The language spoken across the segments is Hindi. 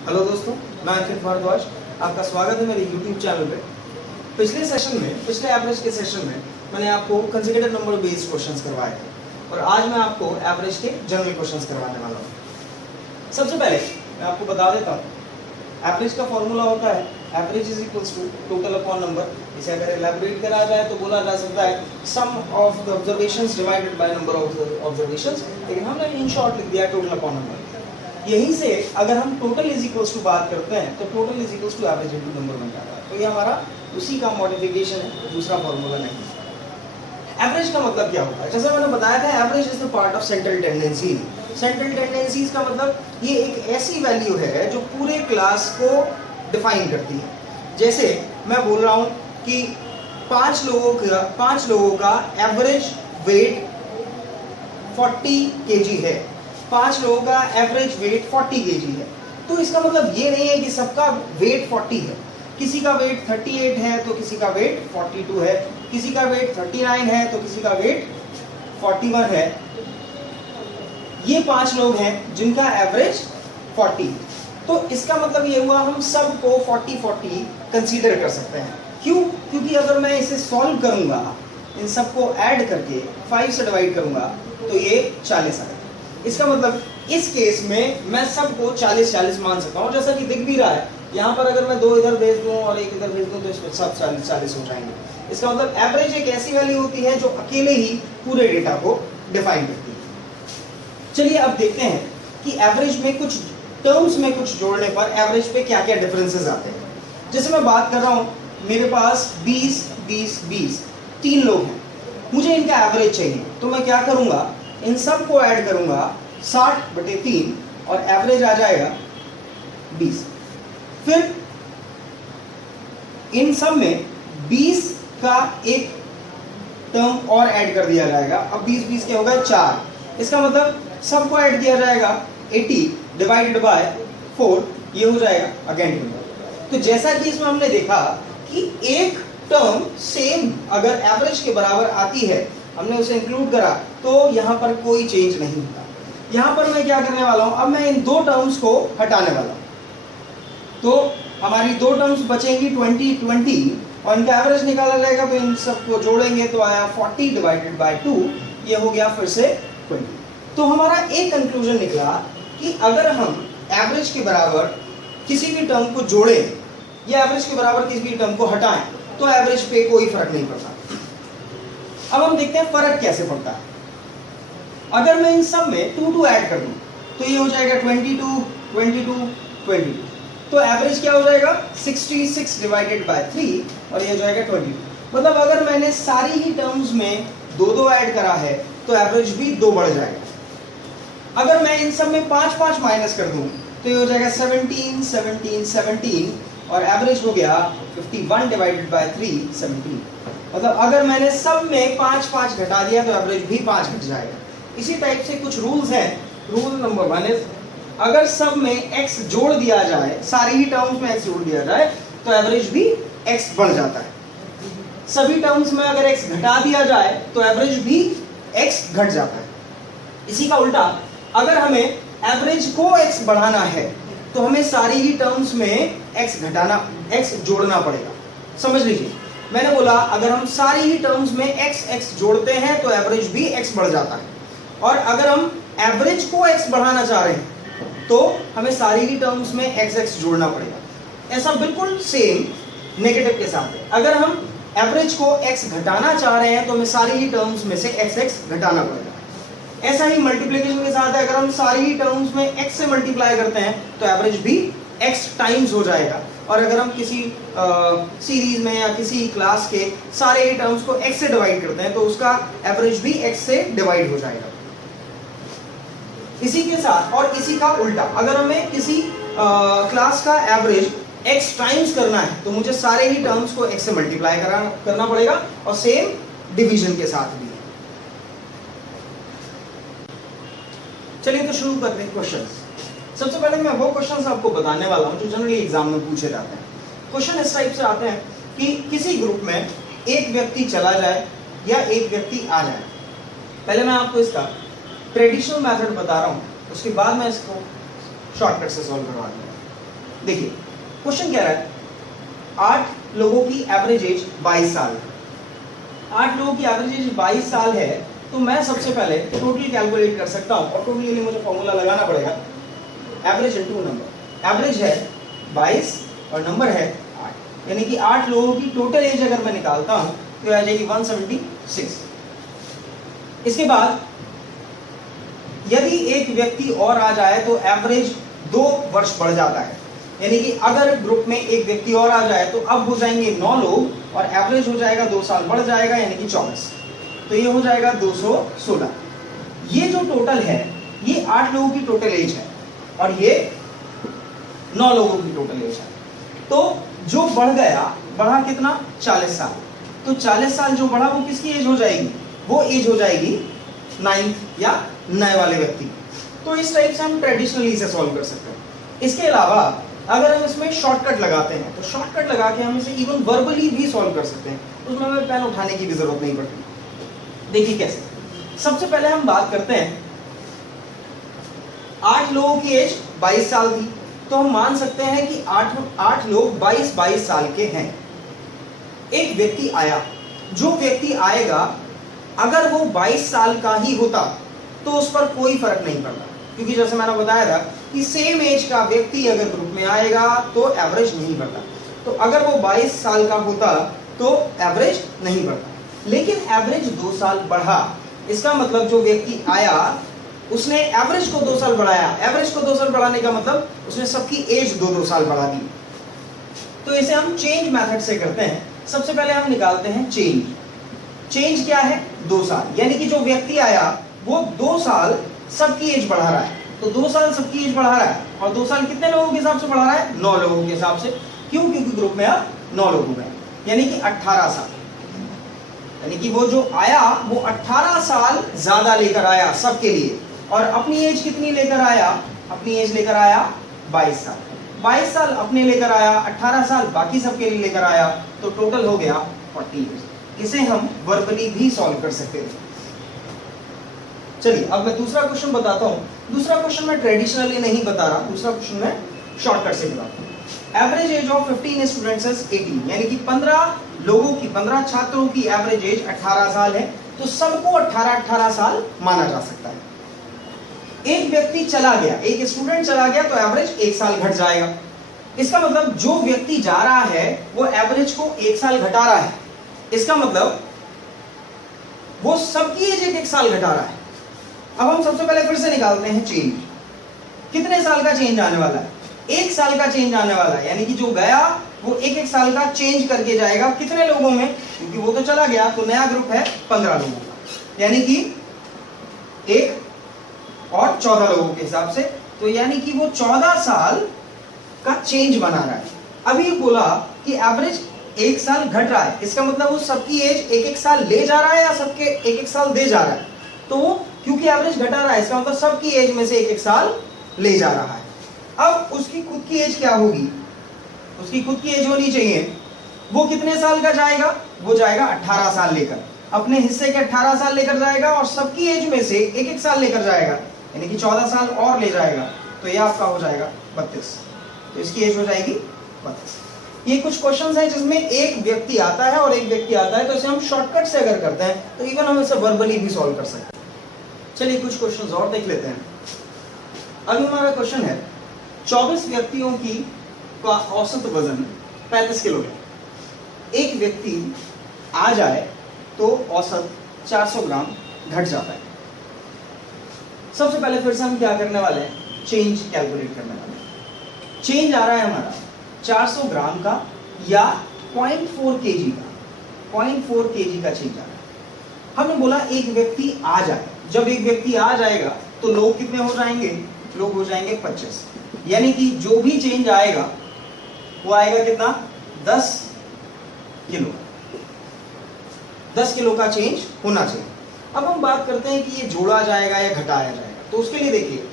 हेलो दोस्तों, मैं अंकित भारद्वाज, आपका स्वागत है मेरे YouTube चैनल पे। पिछले एवरेज के सेशन में मैंने आपको कंसेक्यूटिव नंबर बेस्ड क्वेश्चंस करवाए थे और आज मैं आपको एवरेज के जनरल क्वेश्चंस करवाने वाला हूँ। सबसे पहले मैं आपको बता देता हूँ, एवरेज का फॉर्मूला होता है average is equals to total upon number. इसे अगर एलैबोरेट करा जाए तो बोला जा सकता है sum of the observations divided by number of observations, लेकिन हमने इन शॉर्ट लिख दिया टोटल अपॉन नंबर। यहीं से अगर हम टोटल इज इक्वल्स टू बात करते हैं तो total is equals to average into number बन जाता है। तो ये हमारा उसी का मॉडिफिकेशन है, दूसरा फॉर्मूला नहीं। एवरेज का मतलब क्या होता है? जैसे मैंने बताया था, average is the part of central tendency. Central tendencies का मतलब ये एक ऐसी वैल्यू है जो पूरे क्लास को डिफाइन करती है। जैसे मैं बोल रहा हूँ कि पांच लोगों का एवरेज वेट 40 kg है, 5 लोगों का एवरेज वेट 40 kg है। तो इसका मतलब ये नहीं है कि सबका वेट 40 है। किसी का वेट 38 है तो किसी का वेट 42 है, किसी का वेट 39 है तो किसी का वेट 41 है। ये 5 लोग हैं जिनका एवरेज 40। तो इसका मतलब ये हुआ हम सबको 40-40 कंसीडर कर सकते हैं। क्यों? क्योंकि अगर मैं इसे सॉल्व करूंगा, इन सबको ऐड करके 5 से डिवाइड करूंगा तो ये 40 आएगा। इसका मतलब इस केस में मैं सबको 40-40 मान सकता हूँ, जैसा कि दिख भी रहा है। यहाँ पर अगर मैं 2 इधर भेज दूँ और 1 इधर भेज दूँ तो इसमें सब 40-40 हो जाएंगे। इसका मतलब एवरेज एक ऐसी वैल्यू होती है जो अकेले ही पूरे डेटा को डिफाइन करती है। चलिए अब देखते हैं कि एवरेज में कुछ टर्म्स में कुछ जोड़ने पर एवरेज पे क्या क्या डिफरेंसेस आते हैं। जैसे मैं बात कर रहा हूँ, मेरे पास 20 3 लोग हैं, मुझे इनका एवरेज चाहिए। तो मैं क्या करूँगा, इन सब को ऐड करूंगा 60/3 और एवरेज आ जाएगा 20। फिर इन सब में 20 का एक टर्म और ऐड कर दिया जाएगा। अब 20 के हो गए 4। इसका मतलब सबको ऐड किया जाएगा 80 डिवाइडेड बाय 4, ये हो जाएगा अगेन 20। तो जैसा कि इसमें हमने देखा कि एक टर्म सेम अगर एवरेज के बराबर आती है, हमने उसे इंक्लूड करा, तो यहाँ पर कोई चेंज नहीं होता। यहाँ पर मैं क्या करने वाला हूँ, अब मैं इन 2 टर्म्स को हटाने वाला हूँ। तो हमारी 2 टर्म्स बचेंगी 20 और इनका एवरेज निकाला जाएगा। तो इन सबको जोड़ेंगे तो आया 40 डिवाइडेड बाय 2, ये हो गया फिर से 20। तो हमारा एक कंक्लूजन निकला कि अगर हम एवरेज के बराबर किसी भी टर्म को जोड़ें या एवरेज के बराबर किसी भी टर्म को हटाएं तो एवरेज पे कोई फर्क नहीं पड़ता। अब हम देखते हैं फर्क कैसे पड़ता है। अगर मैं इन सब में 2 ऐड कर दूं तो ये हो जाएगा 22। तो एवरेज क्या हो जाएगा 66 डिवाइडेड बाय 3 और ये हो जाएगा 22। मतलब अगर मैंने सारी ही टर्म्स में 2 ऐड करा है तो एवरेज भी 2 बढ़ जाएगा। अगर मैं इन सब में 5 माइनस कर दूं तो ये हो जाएगा 17 और एवरेज हो गया 51 डिवाइडेड बाय 3 17। मतलब अगर मैंने सब में 5 घटा दिया तो एवरेज भी 5 घट जाएगा। इसी टाइप से कुछ रूल्स हैं। रूल नंबर 1 इज, अगर सब में x जोड़ दिया जाए, सारी ही टर्म्स में x जोड़ दिया जाए तो एवरेज भी x बढ़ जाता है। सभी टर्म्स में अगर x घटा दिया जाए तो एवरेज भी x घट जाता है। इसी का उल्टा, अगर हमें एवरेज को x बढ़ाना है तो हमें सारी ही टर्म्स में x जोड़ना पड़ेगा। समझ लीजिए, मैंने बोला अगर हम सारी ही टर्म्स में x जोड़ते हैं तो एवरेज भी x बढ़ जाता है, और अगर हम एवरेज को x बढ़ाना चाह रहे हैं तो हमें सारी ही टर्म्स में x जोड़ना पड़ेगा। ऐसा बिल्कुल सेम नेगेटिव के साथ है। अगर हम एवरेज को x घटाना चाह रहे हैं तो हमें सारी ही टर्म्स में से x घटाना पड़ेगा। ऐसा ही मल्टीप्लिकेशन के साथ है, अगर हम सारी ही टर्म्स में x से मल्टीप्लाई करते हैं तो एवरेज भी x टाइम्स हो जाएगा। और अगर हम किसी सीरीज में या किसी क्लास के सारे ही टर्म्स को x से डिवाइड करते हैं तो उसका एवरेज भी x से डिवाइड हो जाएगा। इसी के साथ और इसी का उल्टा, अगर हमें किसी क्लास का एवरेज x टाइम्स करना है तो मुझे सारे ही टर्म्स को x से मल्टीप्लाई करना पड़ेगा, और सेम डिवीजन के साथ भी। चलिए तो शुरू करते हैं क्वेश्चंस। सबसे पहले मैं वो क्वेश्चंस आपको बताने वाला हूं जो जनरली एग्जाम में पूछे जाते हैं। क्वेश्चन इस टाइप से आते हैं कि किसी ग्रुप में एक व्यक्ति चला जाए या एक व्यक्ति आ जाए। पहले मैं आपको इसका ट्रेडिशनल मेथड बता रहा हूँ, उसके बाद मैं इसको शॉर्टकट से सॉल्व करवा दूंगा। देखिए क्वेश्चन कह रहा है 8 लोगों की एवरेज एज 22 साल है। 8 लोगों की एवरेज एज 22 साल है, तो मैं सबसे पहले टोटल कैलकुलेट कर सकता हूँ और टोटल के लिए मुझे फॉर्मूला लगाना पड़ेगा, एवरेज इनटू नंबर। एवरेज है 22 और नंबर है 8, यानी कि 8 लोगों की टोटल एज अगर मैं निकालता हूँ तो आ जाएगी 176। इसके बाद यदि एक व्यक्ति और आ जाए तो एवरेज 2 वर्ष बढ़ जाता है, यानी कि अगर ग्रुप में एक व्यक्ति और आ जाए तो अब हो जाएंगे 9 लोग और एवरेज हो जाएगा 2 साल बढ़ जाएगा, यानी कि 24, तो ये हो जाएगा 216। ये जो टोटल है ये 8 लोगों की टोटल एज है और ये 9 लोगों की टोटल एज है। तो जो बढ़ गया, बढ़ा कितना, 40 साल। तो 40 साल जो बढ़ा वो किसकी एज हो जाएगी, वो एज हो जाएगी 9th या नए वाले व्यक्ति। तो इस टाइप से हम ट्रेडिशनली इसे सॉल्व कर सकते हैं। इसके अलावा अगर हम इसमें शॉर्टकट लगाते हैं तो शॉर्टकट लगा के हम इसे इवन वर्बली भी सॉल्व कर सकते हैं, उसमें हमें पेन उठाने की भी जरूरत नहीं पड़ती। देखिए कैसे, सबसे पहले हम बात करते हैं 8 लोगों की एज 22 साल थी, तो हम मान सकते हैं कि 8 लोग 22 साल के हैं। एक व्यक्ति आया, जो व्यक्ति आएगा अगर वो 22 साल का ही होता तो उस पर कोई फर्क नहीं पड़ता, क्योंकि जैसे मैंने बताया था कि सेम एज का व्यक्ति अगर ग्रुप में आएगा तो एवरेज नहीं बढ़ता। तो अगर वो 22 साल का होता तो एवरेज नहीं बढ़ता, लेकिन एवरेज 2 साल बढ़ा। इसका मतलब जो व्यक्ति आया उसने एवरेज को 2 साल बढ़ाया। एवरेज को 2 साल बढ़ाने का मतलब उसने सबकी एज 2 साल बढ़ा दी। तो इसे हम चेंज मेथड से करते हैं। सबसे पहले हम निकालते हैं चेंज। चेंज क्या है, 2 साल, यानी कि जो व्यक्ति आया वो 2 साल सबकी एज बढ़ा रहा है। तो 2 साल सबकी एज बढ़ा रहा है और 2 साल कितने लोगों के हिसाब से बढ़ा रहा है, 9 लोगों के हिसाब से। क्यों, क्योंकि ग्रुप में अब 9 लोग हो गए, यानी कि 18 साल। यानी कि वो जो आया वो 18 साल ज्यादा लेकर आया सबके लिए, और अपनी एज कितनी लेकर आया, अपनी एज लेकर आया 22 साल। 22 साल अपने लेकर आया, 18 साल बाकी सबके लिए लेकर आया, तो टोटल हो गया 40 ईयर्स। इसे हम वर्बली भी सॉल्व कर सकते थे। चलिए अब मैं दूसरा क्वेश्चन बताता हूँ। दूसरा क्वेश्चन मैं ट्रेडिशनली नहीं बता रहा, दूसरा क्वेश्चन मैं शॉर्टकट से बताता हूँ। Average age of 15 students is 18, यानी कि 15 लोगों की, 15 छात्रों की एवरेज एज 18 साल है, तो सबको 18 साल माना जा सकता है। एक व्यक्ति चला गया, एक स्टूडेंट चला गया तो एवरेज 1 साल घट जाएगा। इसका मतलब जो व्यक्ति जा रहा है वो एवरेज को 1 साल घटा रहा है। इसका मतलब वो सबकी एज 1 साल घटा रहा है। अब हम सबसे पहले फिर से निकालते हैं चेंज। कितने साल का चेंज आने वाला है, 1 साल का चेंज आने वाला है, यानी कि जो गया वो 1 साल का चेंज करके जाएगा। कितने लोगों में, क्योंकि वो तो चला गया, तो नया ग्रुप है 15 लोगों का, यानी कि 1 और 14 लोगों के हिसाब से, तो यानी कि वो 14 साल का चेंज बना रहा है। अभी बोला कि एवरेज 1 साल घट रहा है, इसका मतलब वो सबकी एज 1 साल ले जा रहा है या सबके 1 साल दे जा रहा है। तो वो क्योंकि एवरेज घटा रहा है, इसका मतलब सबकी एज में से 1 साल ले जा रहा है। अब उसकी खुद की एज क्या होगी, उसकी खुद की एज होनी चाहिए, वो कितने साल का जाएगा, वो जाएगा 18 साल लेकर, अपने हिस्से के 18 साल लेकर जाएगा और सबकी एज में से 1 साल लेकर जाएगा, यानी कि 14 साल और ले जाएगा, तो ये आपका हो जाएगा 32। तो इसकी एज हो जाएगी 32। ये कुछ क्वेश्चंस हैं जिसमें एक व्यक्ति आता है और एक व्यक्ति आता है, तो इसे हम शॉर्टकट से अगर करते हैं तो इवन हम इसे वर्बली भी सॉल्व कर सकते हैं। चलिए कुछ क्वेश्चंस और देख लेते हैं। अभी हमारा क्वेश्चन है 24 व्यक्तियों की का औसत वजन 35 किलो है। एक व्यक्ति आ जाए तो औसत 400 ग्राम घट जाता है। सबसे पहले फिर से हम क्या करने वाले हैं, चेंज कैलकुलेट करने वाले हैं। चेंज आ रहा है हमारा 400 ग्राम का या 0.4 केजी का, 0.4 केजी का चेंज आ रहा है। हमने बोला एक व्यक्ति आ जाए, जब एक व्यक्ति आ जाएगा तो लोग कितने हो जाएंगे, लोग हो जाएंगे 25, यानी कि जो भी चेंज आएगा वो आएगा कितना, 10 किलो। 10 किलो का चेंज होना चाहिए। अब हम बात करते हैं कि ये जोड़ा जाएगा या घटाया जाएगा, तो उसके लिए देखिए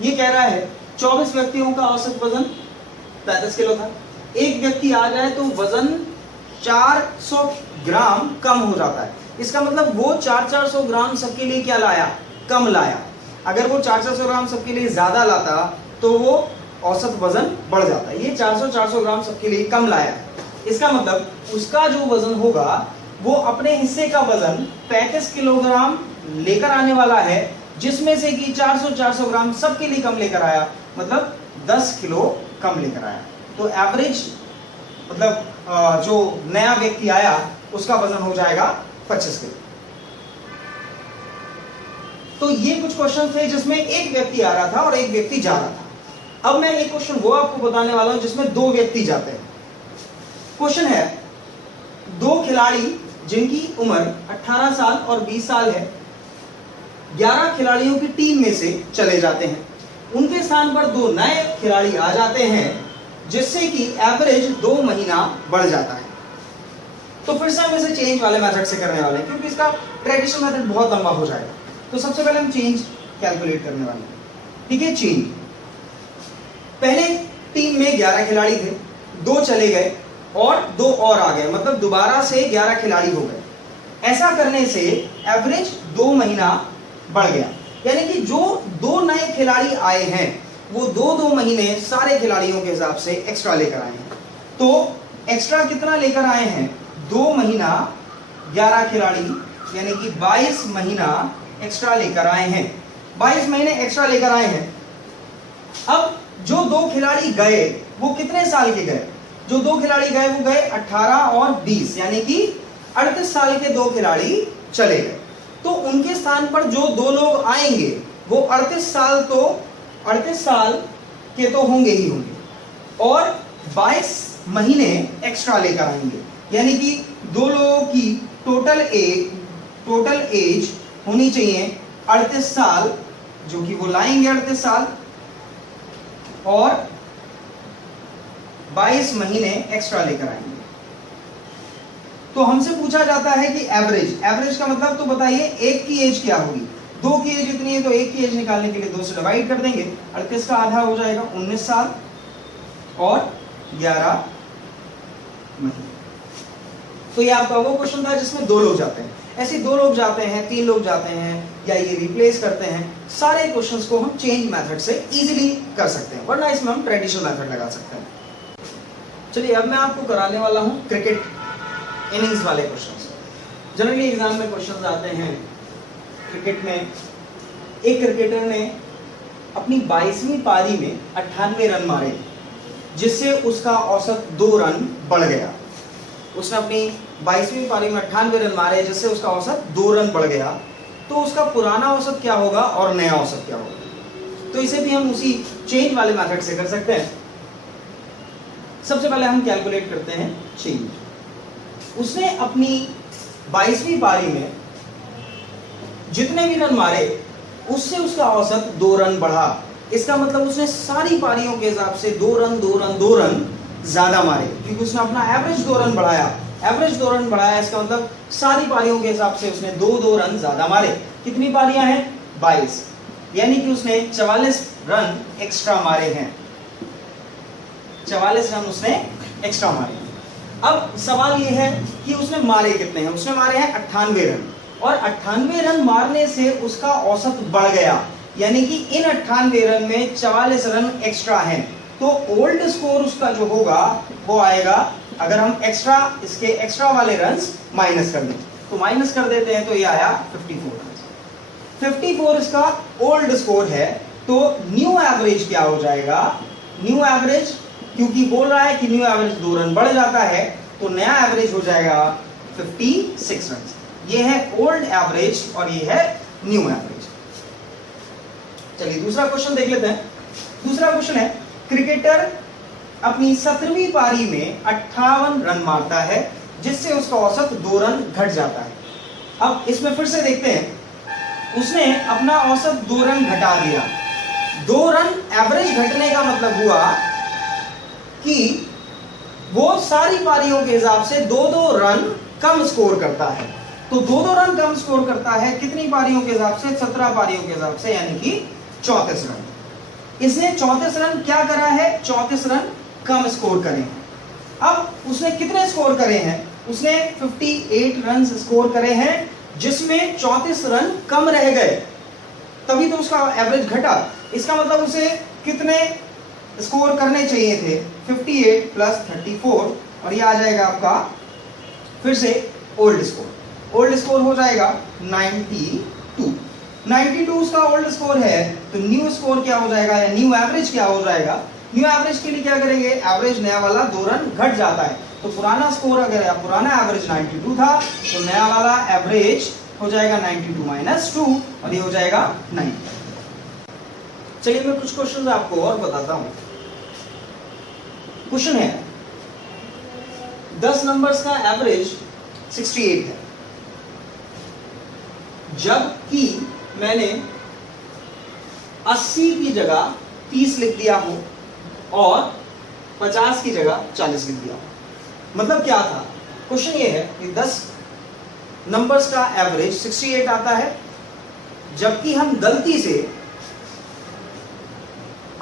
ये कह रहा है 24 व्यक्तियों का औसत वजन 35 किलो था। एक व्यक्ति आ जाए तो वजन 400 ग्राम कम हो जाता है। इसका मतलब वो 400 ग्राम सबके लिए क्या लाया, कम लाया। अगर वो 400 ग्राम सबके लिए ज्यादा लाता तो वो औसत वजन बढ़ जाता है। ये 400 ग्राम सबके लिए कम लाया है, इसका मतलब उसका जो वजन होगा वो अपने हिस्से का वजन 35 किलोग्राम लेकर आने वाला है, जिसमें से कि 400 ग्राम सबके लिए कम लेकर आया, मतलब 10 किलो कम लेकर आया। तो एवरेज मतलब जो नया व्यक्ति आया उसका वजन हो जाएगा 25 किलो। तो ये कुछ क्वेश्चन थे जिसमें एक व्यक्ति आ रहा था और एक व्यक्ति जा रहा था। अब मैं एक क्वेश्चन वो आपको बताने वाला हूं जिसमें दो व्यक्ति जाते हैं। क्वेश्चन है, दो खिलाड़ी जिनकी उम्र 18 साल और 20 साल है, 11 खिलाड़ियों की टीम में से चले जाते हैं। उनके स्थान पर दो नए खिलाड़ी आ जाते हैं, जिससे कि एवरेज 2 महीना बढ़ जाता है। तो फिर से हम इसे चेंज वाले मेथड से करने वाले हैं, क्योंकि इसका ट्रेडिशनल मेथड बहुत लंबा हो जाएगा। तो सबसे पहले हम चेंज कैलकुलेट करने वाले हैं। ठीक है, चेंज। पहले टीम में 11 खिलाड़ी थे, 2 चले गए और 2 और आ गए, मतलब दोबारा से 11 खिलाड़ी हो गए। ऐसा करने से एवरेज 2 महीना बढ़ गया, यानी कि जो 2 नए खिलाड़ी आए हैं वो 2-2 महीने सारे खिलाड़ियों के हिसाब से एक्स्ट्रा लेकर आए हैं। तो एक्स्ट्रा कितना लेकर आए हैं? 2 महीना 11 खिलाड़ी, यानी कि 22 महीना एक्स्ट्रा लेकर आए हैं। 22 महीने एक्स्ट्रा लेकर आए हैं। अब जो 2 खिलाड़ी गए वो कितने साल के गए? जो 2 खिलाड़ी गए वो गए 18 और 20, यानी कि 38 साल के 2 खिलाड़ी चले गए। तो उनके स्थान पर जो 2 लोग आएंगे वो 38 साल के तो होंगे ही होंगे, और 22 महीने एक्स्ट्रा लेकर आएंगे, यानी कि 2 लोगों की टोटल एज होनी चाहिए 38 साल, जो कि वो लाएंगे 38 साल, और 22 महीने एक्स्ट्रा लेकर आएंगे। तो हमसे पूछा जाता है कि एवरेज का मतलब तो बताइए एक की एज क्या होगी? 2 की एज इतनी है तो एक की एज निकालने के लिए 2 से डिवाइड कर देंगे, 38 का आधा हो जाएगा 19 साल और 11 महीने। तो ये आपका वो क्वेश्चन था जिसमें 2 लोग जाते हैं। ऐसे 2 लोग जाते हैं, 3 लोग जाते हैं, या ये रिप्लेस करते हैं। सारे क्वेश्चंस को हम चेंज मेथड से इजीली कर सकते हैं, वरना इसमें हम ट्रेडिशनल मेथड लगा सकते हैं। चलिए अब मैं आपको कराने वाला हूं क्रिकेट इनिंग्स वाले क्वेश्चंस। जनरली एग्जाम में क्वेश्चंस आते हैं क्रिकेट में। एक क्रिकेटर ने अपनी 22वीं पारी में 98 रन मारे, जिससे उसका औसत 2 रन बढ़ गया। उसने अपनी 22वीं पारी में 98 रन मारे, जिससे उसका औसत 2 रन बढ़ गया। तो उसका पुराना औसत क्या होगा और नया औसत क्या होगा? तो इसे भी हम उसी चेंज वाले मेथड से कर सकते हैं। सबसे पहले हम कैलकुलेट करते हैं चेंज। उसने अपनी 22वीं पारी में जितने भी रन मारे उससे उसका औसत 2 रन बढ़ा। इसका मतलब उसने सारी पारियों के हिसाब से 2 रन ज्यादा मारे, क्योंकि उसने अपना एवरेज 2 रन बढ़ाया। एवरेज 2 रन बढ़ाया, इसका मतलब सारी पारियों के हिसाब से उसने 2 रन ज्यादा मारे। कितनी पारियां हैं? 22, यानी कि उसने 44 रन एक्स्ट्रा मारे हैं। 44 रन उसने एक्स्ट्रा मारे। अब सवाल यह है कि उसने मारे कितने हैं? उसने मारे हैं 98 रन, और 98 रन मारने से उसका औसत बढ़ गया, यानी कि इन 98 रन में 44 रन एक्स्ट्रा हैं। तो ओल्ड स्कोर उसका जो होगा वो आएगा, अगर हम इसके एक्स्ट्रा वाले रन्स माइनस कर दें, तो माइनस कर देते हैं तो ये आया 54 रन। 54 इसका ओल्ड स्कोर है। तो न्यू एवरेज क्या हो जाएगा? न्यू एवरेज, क्योंकि बोल रहा है कि न्यू एवरेज 2 रन बढ़ जाता है, तो नया एवरेज हो जाएगा 56 रन। ये है ओल्ड एवरेज और ये है न्यू एवरेज। चलिए दूसरा क्वेश्चन देख लेते हैं। दूसरा क्वेश्चन है, क्रिकेटर अपनी 17वीं पारी में 58 रन मारता है, जिससे उसका औसत 2 रन घट जाता है। अब इसमें फिर से देखते हैं, उसने अपना औसत 2 रन घटा दिया। 2 रन एवरेज घटने का मतलब हुआ कि वो सारी पारियों के हिसाब से 2-2 रन कम स्कोर करता है। तो 2-2 रन कम स्कोर करता है कितनी पारियों के हिसाब से? 17 पारियों के हिसाब से, यानी कि 34 रन। इसने 34 रन क्या करा है? 34 रन कम स्कोर करे हैं। अब उसने कितने स्कोर करे हैं? उसने 58 रन स्कोर करे हैं, जिसमें 34 रन कम रह गए, तभी तो उसका एवरेज घटा। इसका मतलब उसे कितने स्कोर करने चाहिए थे 58 प्लस 34 और ये आ जाएगा आपका फिर से ओल्ड स्कोर। ओल्ड स्कोर हो जाएगा 92। 92 उसका ओल्ड स्कोर है, तो न्यू स्कोर क्या हो जाएगा या न्यू एवरेज क्या हो जाएगा? न्यू एवरेज के लिए क्या करेंगे, एवरेज नया वाला 2 रन घट जाता है, तो पुराना स्कोर अगर या पुराना एवरेज 92 था तो नया वाला एवरेज हो जाएगा 92 माइनस 2 और ये हो जाएगा 9। चलिए मैं कुछ क्वेश्चन आपको और बताता हूं। क्वेश्चन है 10 नंबर्स का एवरेज 68 है, जबकि मैंने 80 की जगह 30 लिख दिया हो और 50 की जगह 40 लिख दिया हो। मतलब क्या था? क्वेश्चन ये है कि 10 नंबर्स का एवरेज 68 आता है, जबकि हम गलती से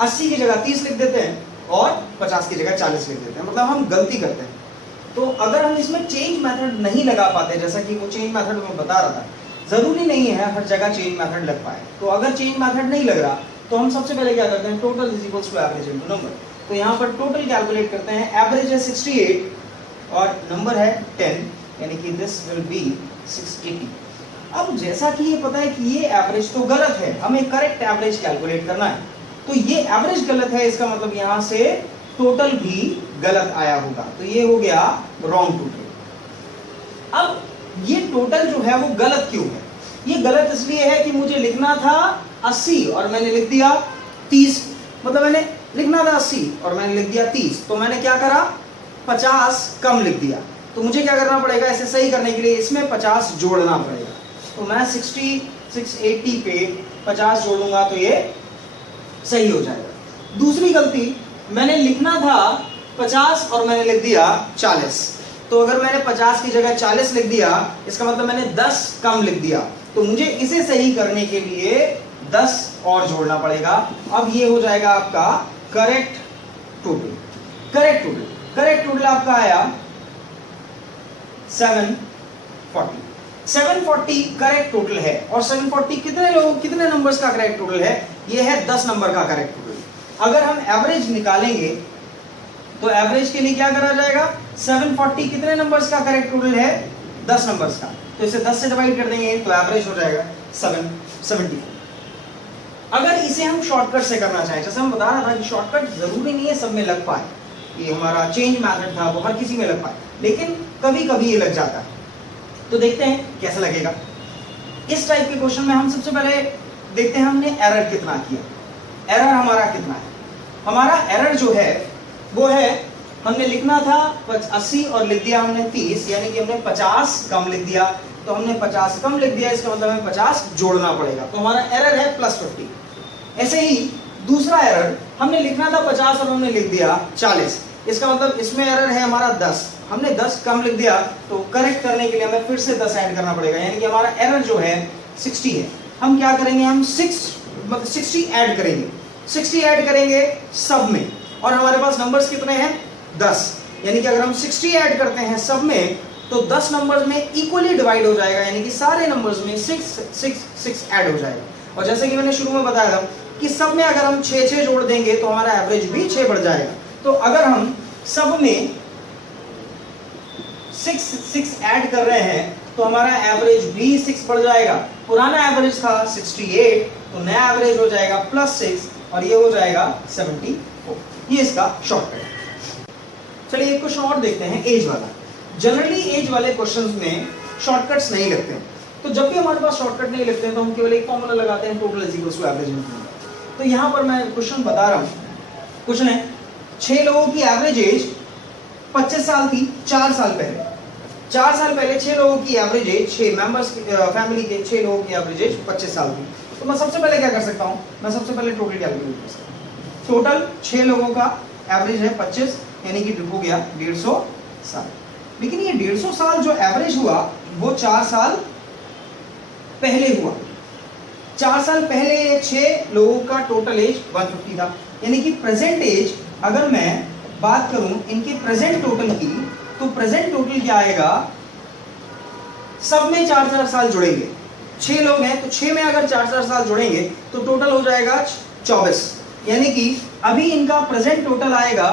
80 की जगह 30 लिख देते हैं और 50 की जगह 40 लिख देते हैं, मतलब हम गलती करते हैं। तो अगर हम इसमें चेंज मेथड नहीं लगा पाते, जैसा कि वो चेंज मेथड मैं बता रहा था, जरूरी नहीं है हर जगह चेंज मेथड लग पाए, तो अगर चेंज मेथड नहीं लग रहा तो हम सबसे पहले क्या करते हैं, total is equals to average into number. तो यहाँ पर टोटल कैलकुलेट करते हैं, एवरेज है 68 और नंबर है 10, यानी कि दिस विल बी 680। अब जैसा कि ये पता है कि ये एवरेज तो गलत है, हमें करेक्ट एवरेज कैलकुलेट करना है, तो ये एवरेज गलत है, इसका मतलब यहाँ से टोटल भी गलत आया होगा, तो ये हो गया रॉन्ग टोटल। अब ये टोटल जो है वो गलत क्यों है? ये गलत इसलिए है कि मुझे लिखना था 80 और मैंने लिख दिया 30, मतलब मैंने लिखना था 80 और मैंने लिख दिया 30, तो मैंने क्या करा, 50 कम लिख दिया। तो मुझे क्या करना पड़ेगा, इसे सही करने के लिए इसमें 50 जोड़ना पड़ेगा। तो मैं 680 पे 50 जोड़ूंगा तो ये सही हो जाएगा। दूसरी गलती, मैंने लिखना था 50 और मैंने लिख दिया 40, तो अगर मैंने 50 की जगह 40 लिख दिया, इसका मतलब मैंने 10 कम लिख दिया, तो मुझे इसे सही करने के लिए 10 और जोड़ना पड़ेगा। अब ये हो जाएगा आपका करेक्ट टोटल। करेक्ट टोटल आपका आया 740। 740 करेक्ट टोटल है, और 740 कितने नंबर्स का करेक्ट टोटल है? ये है 10 नंबर का करेक्ट टोटल। अगर हम एवरेज निकालेंगे तो एवरेज के लिए क्या करा जाएगा, 740 कितने नंबर्स का करेक्ट टोटल है? 10 नंबर्स का, तो इसे 10 से डिवाइड कर देंगे तो एवरेज हो जाएगा 770। अगर इसे हम शॉर्टकट से करना चाहें, जैसे हम बता रहा था कि शॉर्टकट जरूरी नहीं है सब में लग पाए, ये हमारा चेंज मेथड था वो हर किसी में लग पाए, लेकिन कभी कभी ये लग जाता है, तो देखते हैं कैसा लगेगा। इस टाइप के क्वेश्चन में हम सबसे पहले देखते हैं हमने एरर कितना किया। एरर हमारा कितना है? हमारा एरर जो है वो है, हमने लिखना था 80 और लिख दिया हमने 30, यानी कि हमने 50 कम लिख दिया, तो हमने 50 कम लिख दिया, इसका मतलब हमें 50 जोड़ना पड़ेगा, तो हमारा एरर है +50। ऐसे ही दूसरा एरर, हमने लिखना था 50 और हमने लिख दिया 40, इसका मतलब इसमें एरर है हमारा 10, हमने 10 कम लिख दिया, तो करेक्ट करने के लिए हमें फिर से 10 ऐड करना पड़ेगा, यानी कि हमारा एरर जो है 60 है। हम क्या करेंगे, हम 60 ऐड करेंगे, 60 ऐड करेंगे सब में, और हमारे पास नंबर्स कितने हैं, 10, यानी कि अगर हम 60 ऐड करते हैं सब में तो 10 नंबर्स में इक्वली डिवाइड हो जाएगा, यानी कि सारे नंबर्स में 6 ऐड हो जाएगा। और जैसे कि मैंने शुरू में बताया था कि सब में अगर हम 6 जोड़ देंगे तो हमारा एवरेज भी 6 बढ़ जाएगा। तो अगर हम सब में 6 ऐड कर रहे हैं तो हमारा एवरेज भी 6 बढ़ जाएगा। पुराना एवरेज था 68, तो नया एवरेज हो जाएगा +6 और ये हो जाएगा 74। ये इसका शॉर्टकट है। चलिए एक क्वेश्चन और देखते हैं, एज वाला। जनरली एज वाले क्वेश्चंस में शॉर्टकट्स नहीं लगते हैं, तो जब भी हमारे पास शॉर्टकट नहीं लगते हैं तो हम केवल एक फॉर्मूला लगाते हैं, total is equals to average into number. तो यहाँ पर मैं क्वेश्चन बता रहा हूँ, क्वेश्चन है 6 लोगों की एवरेज एज 25 साल थी 4 साल पहले। 4 साल पहले 6 लोगों की एवरेज एज, 6 मेंबर्स फैमिली के 6 लोगों की एवरेज एज 25 साल थी। तो मैं सबसे पहले क्या कर सकता हूँ, मैं सबसे पहले टोटल कैलकुलेट कर सकता हूँ। टोटल 6 लोगों का एवरेज है 25, यानी कि हो गया 150 साल। लेकिन ये 150 साल जो एवरेज हुआ वो 4 साल पहले हुआ। 4 साल पहले 6 लोगों का टोटल एज 150 था, यानी कि प्रेजेंट एज, अगर मैं बात करूं इनके प्रेजेंट टोटल की, तो प्रेजेंट टोटल क्या आएगा, सब में 4-4 साल जुड़ेंगे। 6 लोग हैं तो 6 में अगर 4-4 साल जुड़ेंगे तो टोटल हो जाएगा 24, यानी कि अभी इनका प्रेजेंट टोटल आएगा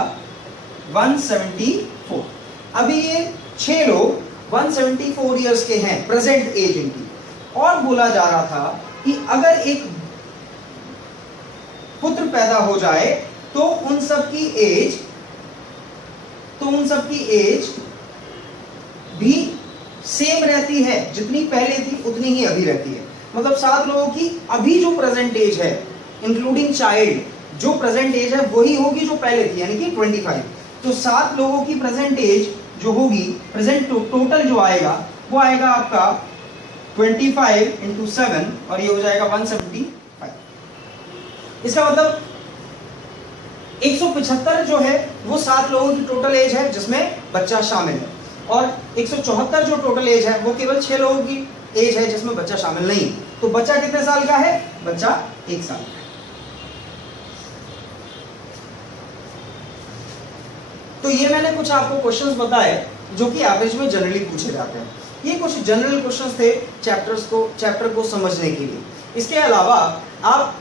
174। अभी ये 6 लोग 174 इयर्स के हैं, प्रेजेंट एज इनकी। और बोला जा रहा था कि अगर एक पुत्र पैदा हो जाए तो उन सब की एज भी सेम रहती है, जितनी पहले थी उतनी ही अभी रहती है। मतलब 7 लोगों की अभी जो प्रेजेंट एज है इंक्लूडिंग चाइल्ड, जो प्रेजेंट एज है वही होगी जो पहले थी, यानी कि 25। तो 7 लोगों की प्रेजेंट एज जो होगी, प्रेजेंट टोटल जो आएगा वो आएगा आपका 25 इंटू 7 और ये हो जाएगा 175। इसका मतलब 175 जो है वो 7 लोगों की टोटल एज है जिसमें बच्चा शामिल है, और 174 जो टोटल एज है वो केवल 6 लोगों की एज है जिसमें बच्चा शामिल नहीं। तो बच्चा कितने साल का है? बच्चा 1 साल का है। तो ये मैंने कुछ आपको क्वेश्चंस बताए जो कि एवरेज में जनरली पूछे जाते हैं। ये कुछ जनरल क्वेश्चंस थे चैप्टर को समझने के लिए। इसके अलावा आप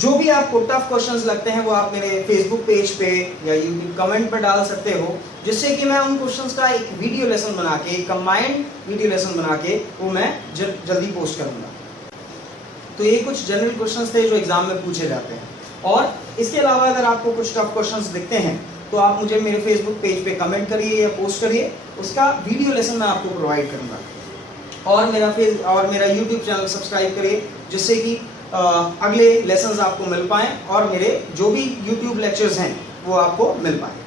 जो भी आपको टफ क्वेश्चंस लगते हैं वो आप मेरे फेसबुक पेज पे या यूट्यूब कमेंट पर डाल सकते हो, जिससे कि मैं उन क्वेश्चंस का एक वीडियो लेसन बना के, एक कंबाइंड वीडियो लेसन बना के वो मैं जल्दी पोस्ट करूंगा। तो ये कुछ जनरल क्वेश्चंस थे जो एग्जाम में पूछे जाते हैं। और इसके अलावा अगर आपको कुछ टफ क्वेश्चंस दिखते हैं तो आप मुझे मेरे फेसबुक पेज पे कमेंट करिए या पोस्ट करिए, उसका वीडियो लेसन मैं आपको प्रोवाइड करूंगा। और मेरा यूट्यूब चैनल सब्सक्राइब करिए, जिससे कि अगले लेसन्स आपको मिल पाएँ और मेरे जो भी यूट्यूब लेक्चर्स हैं वो आपको मिल पाएँ।